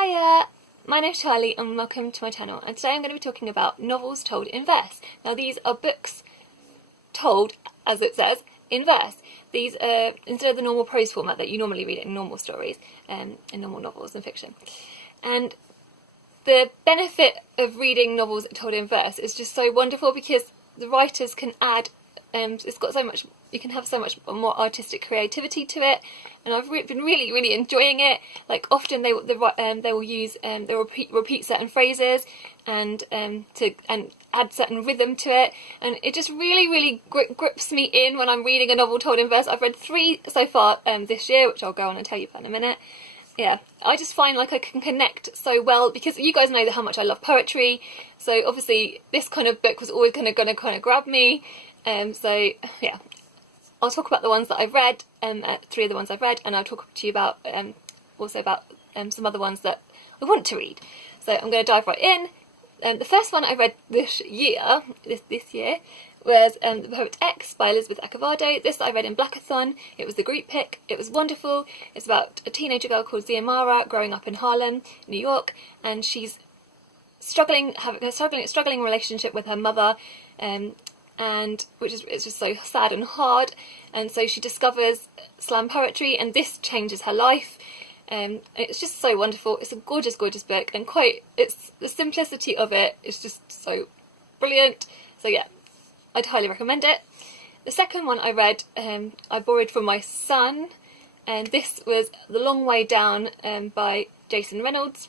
Hiya, my name's Charlie and welcome to my channel, and today I'm going to be talking about novels told in verse. Now these are books told, as it says, in verse. These are instead of the normal prose format that you normally read in normal stories, in normal novels and fiction. And the benefit of reading novels told in verse is just so wonderful because the writers can add, it's got so much, you can have so much more artistic creativity to it, and I've been really enjoying it. Like often they will use they'll repeat certain phrases and add certain rhythm to it, and it just really grips me in when I'm reading a novel told in verse. I've read 3 so far this year, which I'll go on and tell you about in a minute. Yeah, I just find like I can connect so well because you guys know how much I love poetry, so obviously this kind of book was always gonna kind of grab me. So yeah, I'll talk about the ones that I've read, 3 of the ones I've read, and I'll talk to you about also about some other ones that I want to read. So I'm going to dive right in. The first one I read this year was The Poet X by Elizabeth Acevado. This I read in Blackathon. It was the group pick. It was wonderful. It's about a teenager girl called Ziamara growing up in Harlem, New York, and she's having a struggling relationship with her mother, and which is, it's just so sad and hard. And so she discovers slam poetry, and this changes her life. It's just so wonderful. It's a gorgeous book, and it's the simplicity of it is just so brilliant. So yeah, I'd highly recommend it. The second one I read, I borrowed from my son, and this was The Long Way Down by Jason Reynolds.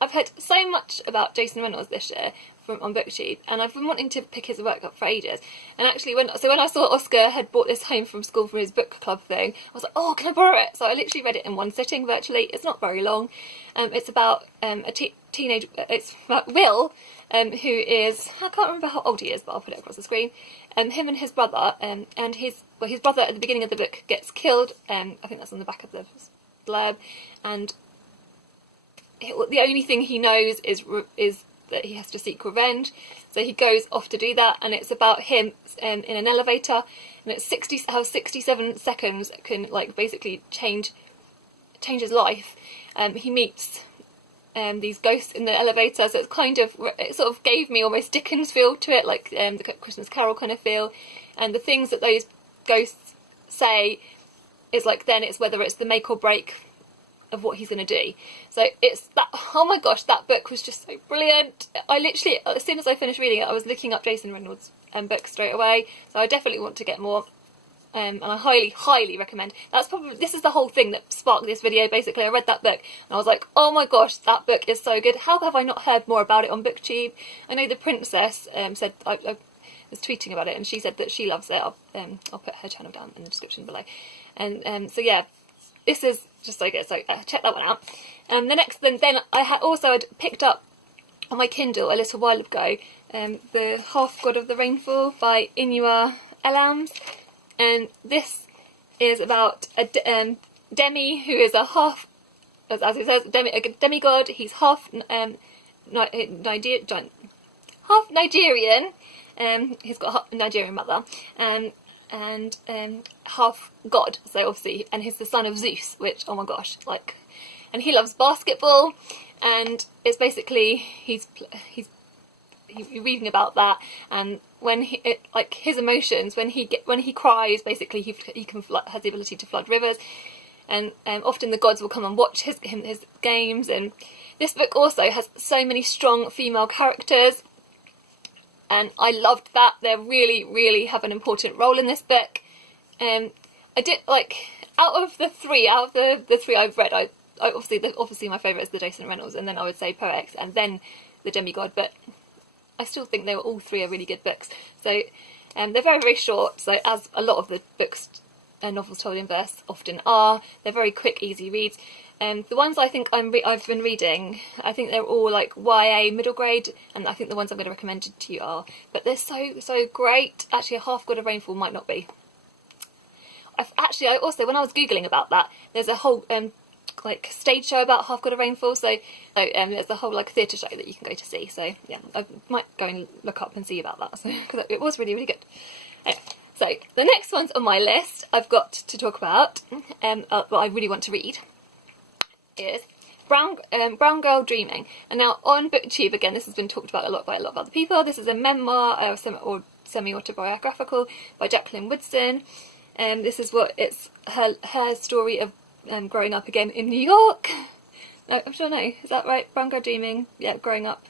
I've heard so much about Jason Reynolds this year on BookTube, and I've been wanting to pick his work up for ages. And actually when I saw Oscar had bought this home from school for his book club thing, I was like, oh, can I borrow it? So I literally read it in one sitting virtually. It's not very long. It's about it's about Will, who is, I can't remember how old he is, but I'll put it across the screen. Him and his brother, and his brother at the beginning of the book gets killed. I think that's on the back of the blurb, and the only thing he knows is that he has to seek revenge, so he goes off to do that, and it's about him in an elevator, and it's 67 seconds can like basically change his life. He meets these ghosts in the elevator, so it sort of gave me almost Dickens feel to it, like the Christmas Carol kind of feel, and the things that those ghosts say is like, then it's whether it's the make or break of what he's going to do. So it's that, oh my gosh, that book was just so brilliant. I literally, as soon as I finished reading it, I was looking up Jason Reynolds' books straight away, so I definitely want to get more, and I highly recommend. This is the whole thing that sparked this video. Basically I read that book and I was like, oh my gosh, that book is so good. How have I not heard more about it on BookTube? I know the princess said, I was tweeting about it, and she said that she loves it. I'll put her channel down in the description below. And so yeah, this is just so good, so check that one out. The next, then I had picked up on my Kindle a little while ago, The Half God of the Rainfall by Inua Ellams, and this is about a Demi who is a half, as it says, a demigod. He's half Nigerian. He's got a Nigerian mother, and half god, so obviously, and he's the son of Zeus, which, oh my gosh, like, and he loves basketball, and it's basically he's reading about that, and when his emotions, when he cries, basically he has the ability to flood rivers, and often the gods will come and watch his games. And this book also has so many strong female characters, and I loved that. They really have an important role in this book. I did like, out of the three I've read, I obviously my favourite is the Jason Reynolds, and then I would say Poet X, and then the Demigod. But I still think all 3 are really good books. So they're very short. So as a lot of the books and novels told in verse often are, they're very quick, easy reads. The ones I think I've been reading, I think they're all like YA middle grade, and I think the ones I'm going to recommend to you are. But they're so great. Actually, A Half God of Rainfall might not be. I also, when I was googling about that, there's a whole like stage show about Half God of Rainfall. So there's a whole like theatre show that you can go to see. So yeah, I might go and look up and see about that. So because it was really good. Anyway, so the next ones on my list I've got to talk about, what I really want to read, is Brown Girl Dreaming. And now on BookTube, again, this has been talked about a lot by a lot of other people. This is a memoir or semi-autobiographical by Jacqueline Woodson. This is what it's her story of growing up again in New York. No, I'm sure no. Is that right? Brown Girl Dreaming. Yeah, growing up.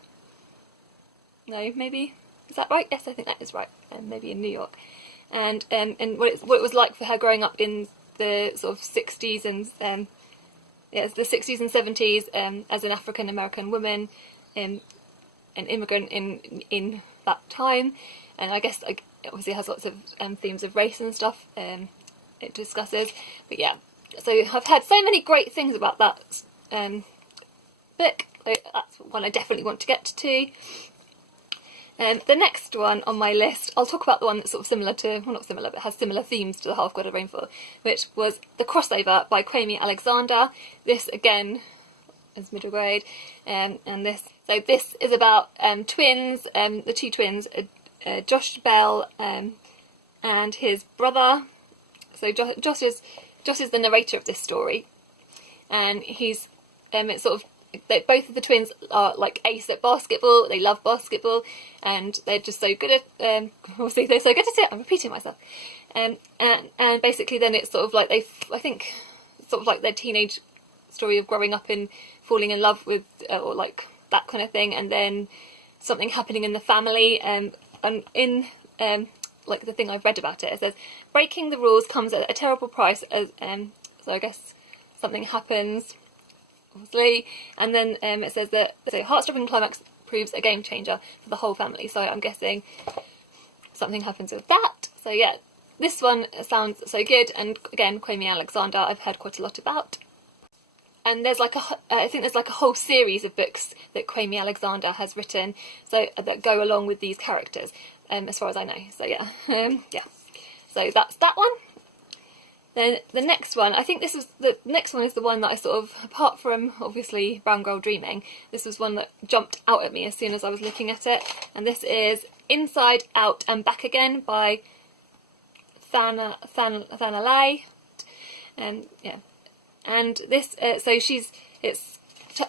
No, maybe. Is that right? Yes, I think that is right. Maybe in New York. And what it was like for her growing up in the sort of 60s and the 60s and 70s as an African American woman, an immigrant in that time. And I guess obviously it has lots of themes of race and stuff it discusses. But yeah, so I've heard so many great things about that book. So that's one I definitely want to get to. The next one on my list, I'll talk about the one that's sort of similar to, well not similar, but has similar themes to The Half God of Rainfall, which was The Crossover by Kwami Alexander. This again is middle grade, and this is about twins, the two twins, Josh Bell and his brother. So Josh is the narrator of this story, and he's it's sort of, both of the twins are like ace at basketball. They love basketball, and they're just so good at. Obviously, they're so good at it. I'm repeating myself. And basically, then it's sort of like I think, sort of like their teenage story of growing up and falling in love with, or like that kind of thing, and then something happening in the family. And in like the thing I've read about it, it says breaking the rules comes at a terrible price. As so I guess something happens. Obviously, and then it says that the heart-stopping climax proves a game changer for the whole family. So I'm guessing something happens with that. So yeah, this one sounds so good. And again, Kwami Alexander, I've heard quite a lot about. And there's like I think there's like a whole series of books that Kwami Alexander has written, so that go along with these characters, as far as I know. So yeah, yeah. So that's that one. Then the next one, I think the next one is the one that I sort of, apart from obviously Brown Girl Dreaming, this was one that jumped out at me as soon as I was looking at it. And this is Inside, Out and Back Again by Thanna. Yeah. And this, so it's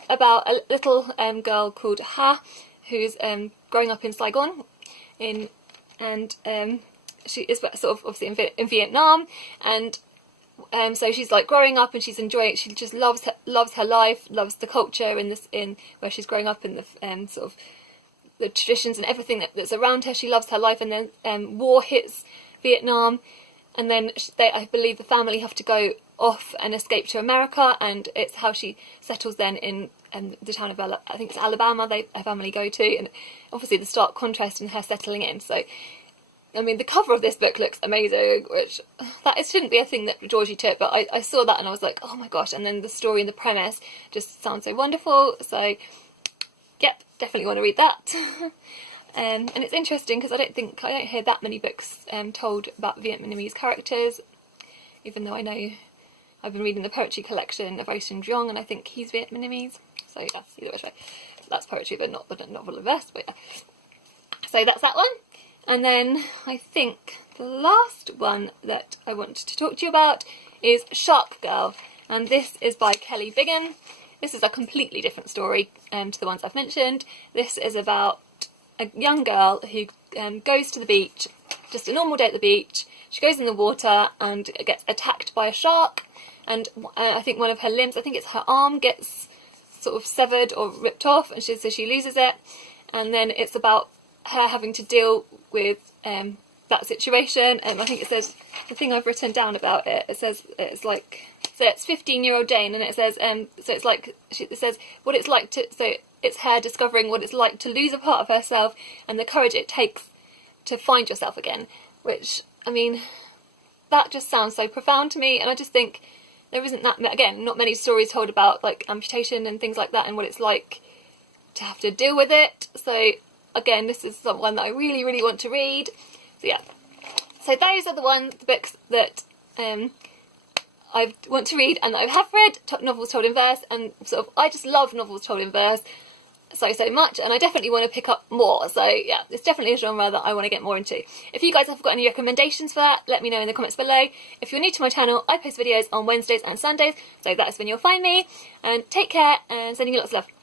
about a little girl called Ha, who's growing up in Saigon, she is sort of obviously in Vietnam, and so she's like growing up and she's enjoying it. She just loves her life, loves the culture in where she's growing up, in the sort of the traditions and everything that's around her. She loves her life, and then war hits Vietnam, and then I believe the family have to go off and escape to America, and it's how she settles then in the town of I think it's Alabama. Her family go to, and obviously the stark contrast in her settling in. So I mean, the cover of this book looks amazing, which it shouldn't be a thing that Georgie took, but I saw that and I was like, oh my gosh, and then the story and the premise just sounds so wonderful. So yep, definitely want to read that. And it's interesting because I don't hear that many books told about Vietnamese characters, even though I know I've been reading the poetry collection of Ocean Jong, and I think he's Vietnamese. So yeah, either way, that's poetry, but not the novel of verse. But yeah, so that's that one. And then I think the last one that I want to talk to you about is Shark Girl, and this is by Kelly Bingham. This is a completely different story to the ones I've mentioned. This is about a young girl who goes to the beach, just a normal day at the beach. She goes in the water and gets attacked by a shark, and I think one of her limbs, I think it's her arm, gets sort of severed or ripped off, and so she loses it. And then it's about her having to deal with that situation. I think it says, the thing I've written down about it, it says it's like, so it's 15-year-old Jane, and it says so it's like, it says what it's like to, so it's her discovering what it's like to lose a part of herself and the courage it takes to find yourself again, which, I mean, that just sounds so profound to me. And I just think there isn't that, again, not many stories told about like amputation and things like that and what it's like to have to deal with it. So again, this is one that I really, really want to read. So yeah, so those are the books that I want to read and that I have read, novels told in verse, and sort of I just love novels told in verse. so much, and I definitely want to pick up more. So yeah, it's definitely a genre that I want to get more into. If you guys have got any recommendations for that, let me know in the comments below. If you're new to my channel, I post videos on Wednesdays and Sundays, so that's when you'll find me. And take care, and sending you lots of love.